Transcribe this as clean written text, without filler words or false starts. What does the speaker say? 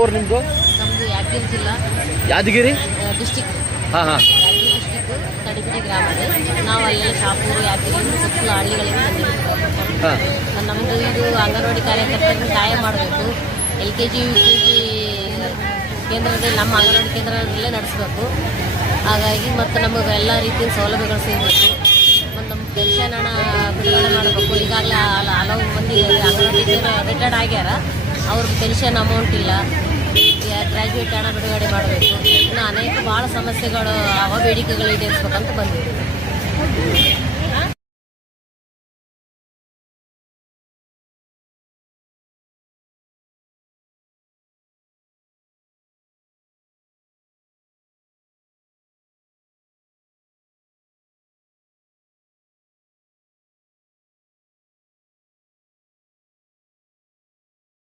ಊರು ನಿಮ್ಮದು? ನಮ್ಮದು ಯಾದಗಿರಿ ಜಿಲ್ಲಾ, ಯಾದಗಿರಿ ಡಿಸ್ಟಿಕ್. ಹಾಂ ಹಾಂ. ಯಾದಗಿರಿ ಡಿಸ್ಟಿಕ್ಕು ತಡಿಬಿಡಿ ಗ್ರಾಮ ಇದೆ. ನಾವು ಅಲ್ಲೆಲ್ಲ ಶಾಪೂರು, ಯಾದಗಿರಿ ಸುತ್ತಲೂ ಹಳ್ಳಿಗಳಿಗೆ ಬಂದಿದ್ದೀವಿ. ಹಾಂ ನಮ್ಮದು ಇದು ಅಂಗನವಾಡಿ ಕಾರ್ಯಕರ್ತರನ್ನು ಸಹಾಯ ಮಾಡಬೇಕು. LKG UKG ಕೇಂದ್ರದಲ್ಲಿ, ನಮ್ಮ ಅಂಗನವಾಡಿ ಕೇಂದ್ರದಲ್ಲೇ ನಡೆಸಬೇಕು. ಹಾಗಾಗಿ ಮತ್ತು ನಮಗೆ ಎಲ್ಲ ರೀತಿಯ ಸೌಲಭ್ಯಗಳು ಸಿಗಬೇಕು. ಮತ್ತು ನಮ್ಮ ಪೆನ್ಷನ್ ಹಣ ಬಿಡುಗಡೆ ಮಾಡಬೇಕು. ಈಗಾಗಲೇ ಹಲವು ಮಂದಿ ಅಂಗನವಾಡಿ ರಿಟೈರ್ಡ್ ಆಗ್ಯಾರ, ಅವ್ರಿಗೆ ಪೆನ್ಷನ್ ಅಮೌಂಟ್ ಇಲ್ಲ. ಗ್ರ್ಯಾಜುಯೇಟ್ ಹಣ ಬಿಡುಗಡೆ ಮಾಡಬೇಕು. ಇನ್ನು ಅನೇಕ ಭಾಳ ಸಮಸ್ಯೆಗಳು, ಬೇಡಿಕೆಗಳು ಈಡೇರಿಸ್ಬೇಕಂತ ಬಂದಿದ್ದೀವಿ.